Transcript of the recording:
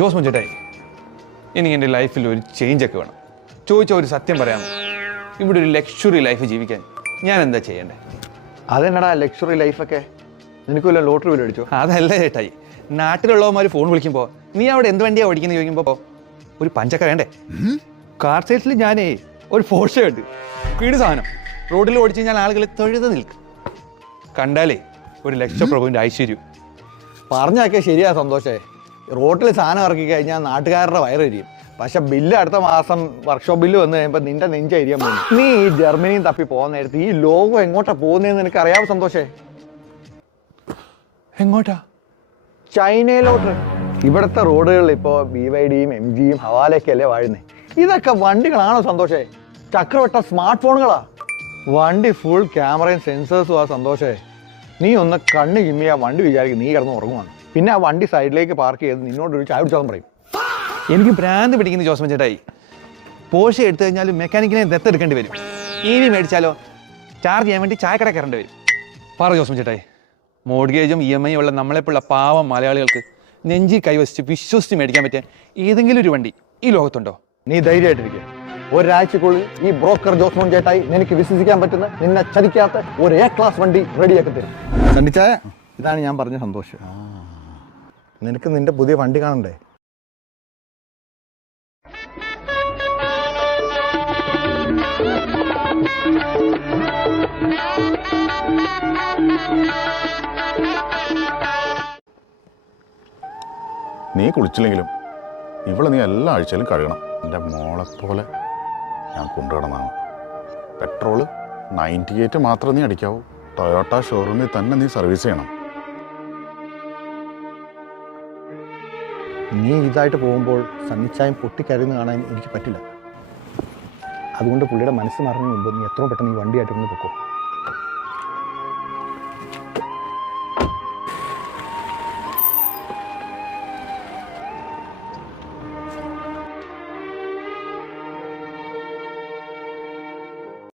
ജോസ് ചേട്ടായി, എനിക്ക് എൻ്റെ ലൈഫിൽ ഒരു ചേഞ്ചൊക്കെ വേണം. ചോദിച്ച ഒരു സത്യം പറയാമോ? ഇവിടെ ഒരു ലക്ഷറി ലൈഫ് ജീവിക്കാൻ ഞാൻ എന്താ ചെയ്യണ്ടേ? അതെന്നടാ ലക്ഷറി ലൈഫൊക്കെ? നിനക്ക് വല്ല ലോട്ടറി വല്ല അടിച്ചോ? അതല്ല ചേട്ടായി, നാട്ടിലുള്ളവന്മാർ ഫോൺ വിളിക്കുമ്പോൾ നീ അവിടെ എന്ത് വണ്ടിയാണ് ഓടിക്കുന്നത് ചോദിക്കുമ്പോൾ ഒരു പഞ്ചക്ക വേണ്ടേ? കാർ സെയിൽസിൽ ഞാനേ ഒരു ഫോർഷ ഉണ്ട്, കീട് സാധനം. റോഡിൽ ഓടിച്ചു കഴിഞ്ഞാൽ ആളുകൾ തൊഴുത് നിൽക്കും. കണ്ടാലേ ഒരു ലക്ഷപ്രഭുവിൻ്റെ ഐശ്വര്യം. പറഞ്ഞൊക്കെ ശരിയാ സന്തോഷേ. റോട്ടിൽ സാധനം ഇറക്കി കഴിഞ്ഞാൽ നാട്ടുകാരുടെ വയറിരിക്കും. പക്ഷെ ബില്ല് അടുത്ത മാസം വർക്ക്ഷോപ്പ് ബില്ല് വന്നു കഴിയുമ്പോൾ നിന്റെ നെഞ്ചരിയാൻ പോകും. നീ ഈ ജർമ്മനിയും തപ്പി പോകുന്ന നേരത്ത് ഈ ലോകം എങ്ങോട്ടാ പോകുന്നതെന്ന് നിനക്ക് അറിയാമോ സന്തോഷേ? എങ്ങോട്ടാ? ചൈനയിലോട്ട്. ഇവിടുത്തെ റോഡുകളിൽ ഇപ്പോൾ BYDയും MGയും ഹവാലയൊക്കെ അല്ലേ വാഴുന്നേ. ഇതൊക്കെ വണ്ടികളാണോ സന്തോഷേ? ചക്രവട്ട സ്മാർട്ട് ഫോണുകളാ. വണ്ടി ഫുൾ ക്യാമറയും സെൻസേഴ്സും ആ സന്തോഷേ. നീ ഒന്ന് കണ്ണ് ചിമ്മി ആ വണ്ടി വിചാരിക്കും നീ കിടന്ന് ഉറങ്ങുവാണ്. പിന്നെ ആ വണ്ടി സൈഡിലേക്ക് പാർക്ക് ചെയ്ത് നിന്നോടൊരു ചായ കുടിച്ചോളം പറയും. എനിക്ക് ഭ്രാന്ത് പിടിക്കുന്ന ജോസ് ചേട്ടായി. പോർഷെ എടുത്തു കഴിഞ്ഞാലും മെക്കാനിക്കിനെ ദത്തെടുക്കേണ്ടി വരും. EV മേടിച്ചാലോ ചാർജ് ചെയ്യാൻ വേണ്ടി ചായക്കട കയറേണ്ടി വരും. പറ ജോസ് ചേട്ടായി, മോഡ്ഗേജും EMI ഉള്ള നമ്മളെപ്പോലുള്ള പാവം മലയാളികൾക്ക് നെഞ്ചി കൈവസിച്ച് വിശ്വസിച്ച് മേടിക്കാൻ പറ്റിയ ഏതെങ്കിലും ഒരു വണ്ടി ഈ ലോകത്തുണ്ടോ? നീ ധൈര്യമായിട്ടിരിക്കുക. ഒരാഴ്ചക്കുള്ളിൽ ഈ ബ്രോക്കർ ജോസ്മോൻ ചേട്ടായി നിനക്ക് വിശ്വസിക്കാൻ പറ്റുന്ന, നിന്നെ ചതിക്കാത്ത ഒരു A ക്ലാസ് വണ്ടി റെഡിയാക്കി തരും. സണ്ടിച്ചായ, ഇതാണ് ഞാൻ പറഞ്ഞ സന്തോഷം. നിനക്ക് നിന്റെ പുതിയ വണ്ടി കാണണ്ടേ? നീ കുളിച്ചില്ലെങ്കിലും ഇവളെ നീ എല്ലാ ആഴ്ചയിലും കഴുകണം. എൻ്റെ മോളെപ്പോലെ ഞാൻ കൊണ്ടുകിടന്നാണ്. പെട്രോള് 98 മാത്രമേ നീ അടിക്കാവൂ. ടൊയോട്ട ഷോറൂമിൽ തന്നെ നീ സർവീസ് ചെയ്യണം. നീ ഇതായിട്ട് പോകുമ്പോൾ സണ്ണിച്ചായം പൊട്ടിക്കരുന്ന് കാണാൻ എനിക്ക് പറ്റില്ല. അതുകൊണ്ട് പുള്ളിയുടെ മനസ്സ് മറിഞ്ഞ മുമ്പ് നീ എത്രയും പെട്ടെന്ന് ഈ വണ്ടിയായിട്ട് ഇങ്ങനെ പൊക്കോ.